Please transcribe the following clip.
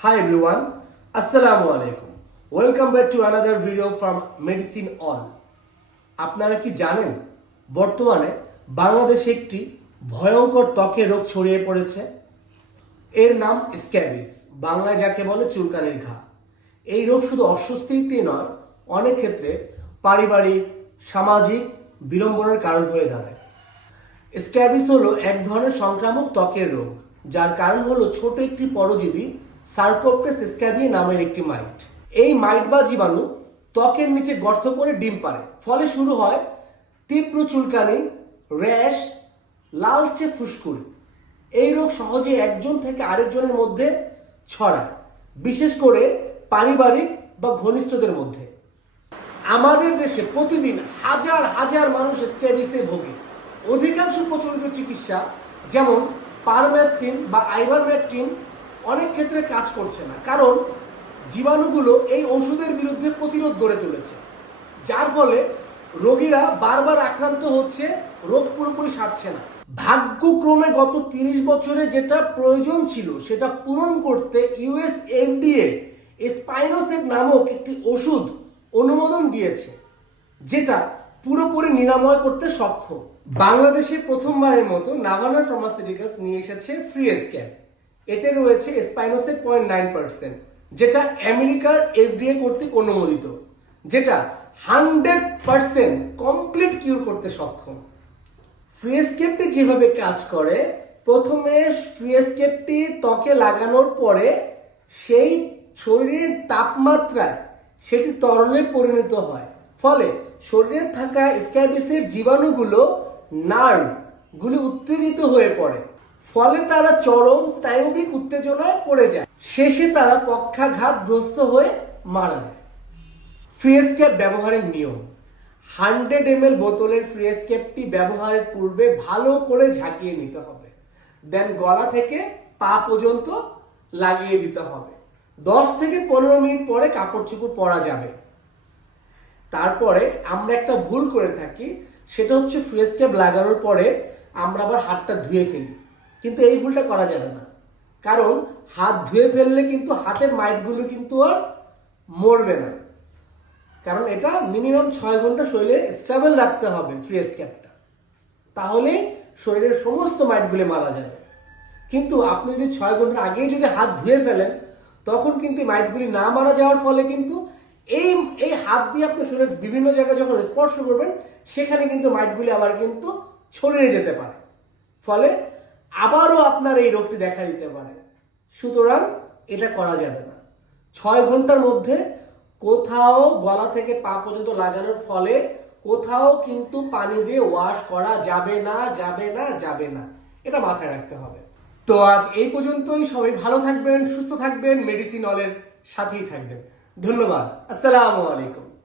Hi everyone, Assalamu alaikum. Welcome back to another video from Medicine All. আপনারা কি জানেন বর্তমানে বাংলাদেশে একটি ভয়ঙ্কর ত্বকের রোগ ছড়িয়ে পড়েছে এর নাম স্ক্যাবিস বাংলায় যাকে বলে চুলকানির ঘা এই রোগ শুধু অস্বস্তিতে নয় অনেক ক্ষেত্রে পারিবারিক সামাজিক বিড়ম্বনার কারণ হয়ে দাঁড়ায় স্ক্যাবিস হলো এক ধরনের সংক্রামক ত্বকের রোগ যার কারণ হলো ছোট একটি পরজীবী সার্কোপ্টেস স্ক্যাবি নামের একটি মাইট। এই মাইট বা জীবাণু ত্বকের নিচে গর্ত করে ডিম পারে ফলে শুরু হয় তীব্র চুলকানি, র্যাশ, লালচে ফুসকুড়ি। এই রোগ সহজে একজন থেকে আরেকজনের মধ্যে ছড়ায়, বিশেষ করে পারিবারিক বা ঘনিষ্ঠদের মধ্যে। আমাদের দেশে প্রতিদিন হাজার হাজার মানুষ স্ক্যাবিসে ভোগে। অধিকাংশ প্রচলিত চিকিৎসা যেমন পারম্যাথ্রিন বা আইভারম্যাথ্রিন অনেক ক্ষেত্রে কাজ করছে না। কারণ জীবাণুগুলো এই ওষুধের বিরুদ্ধে প্রতিরোধ গড়ে তুলেছে। যার ফলে রোগীরা বারবার আক্রান্ত হচ্ছে, রোগ পুরোপুরি সারছে না। ভাগ্যক্রমে গত তিরিশ বছরে যেটা প্রয়োজন ছিল, সেটা পূরণ করতে ইউএস এফডিএ স্পাইনোসেট নামক একটি ওষুধ অনুমোদন দিয়েছে, যেটা পুরোপুরি নিরাময় করতে সক্ষম। বাংলাদেশে প্রথমবারের মতো নাভানা ফার্মাসিউটিক্যালস নিয়ে এসেছে ফ্রি স্ক্যান। এতে রয়েছে স্পাইনোসেট পয়েন্ট নাইন পার্সেন্ট যেটা আমেরিকার এফডিএ কর্তৃক অনুমোদিত, যেটা হান্ড্রেড পার্সেন্ট কমপ্লিট কিউর করতে সক্ষম। ফ্রি এসকেপটি যেভাবে কাজ করে, প্রথমে ফ্রি এসকেপটি ত্বকে লাগানোর পরে সেই শরীরের তাপমাত্রায় সেটি তরলে পরিণত হয়। ফলে শরীরে থাকা স্ক্যাবিসের জীবাণুগুলো নার্ভ গুলি উত্তেজিত হয়ে পড়ে। ফলে তারা চরম স্নায়বিক উত্তেজনায় পড়ে যায়। শেষে তারা পক্ষাঘাতগ্রস্ত হয়ে মারা যায়। ফ্রি এসকেপ ব্যবহারের নিয়ম। হান্ড্রেড এম এল বোতলের ফ্রি এসকেপটি ব্যবহারের পূর্বে ভালো করে ঝাঁকিয়ে নিতে হবে। দেন গলা থেকে পা পর্যন্ত লাগিয়ে দিতে হবে। দশ থেকে পনেরো মিনিট পরে কাপড় চোপড় পরা যাবে। তারপরে আমরা একটা ভুল করে থাকি। সেটা হচ্ছে ফেস ক্যাপ লাগানোর পরে আমরা আবার হাতটা ধুয়ে ফেলি। কিন্তু এই ভুলটা করা যাবে না। কারণ হাত ধুয়ে ফেললে কিন্তু হাতের মাইটগুলো কিন্তু আর মরবে না। কারণ এটা মিনিমাম ছয় ঘণ্টা শরীরে স্টেবল রাখতে হবে ফেস ক্যাপটা তাহলে শরীরের সমস্ত মাইটগুলো মারা যাবে। কিন্তু আপনি যদি ছয় ঘণ্টা আগেই যদি হাত ধুয়ে ফেলেন, তখন কিন্তু মাইটগুলি না মারা যাওয়ার ফলে কিন্তু এই এই হাত দিয়ে আপনি শরীরের বিভিন্ন জায়গায় যখন স্পর্শ করবেন, সেখানে কিন্তু মাইটগুলি আবার কিন্তু ছড়িয়ে যেতে পারে। ফলে আবারও আপনার এই রোগটি দেখা দিতে পারে। সুতরাং এটা করা যাবে না। ছয় ঘণ্টার মধ্যে কোথাও গলা থেকে পা পর্যন্ত লাগানোর ফলে কোথাও কিন্তু পানি দিয়ে ওয়াশ করা যাবে না যাবে না যাবে না। এটা মাথায় রাখতে হবে। তো আজ এই পর্যন্তই। সবাই ভালো থাকবেন, সুস্থ থাকবেন মেডিসিন অলের সাথেই থাকবেন। ধন্যবাদ। আসসালামু আলাইকুম।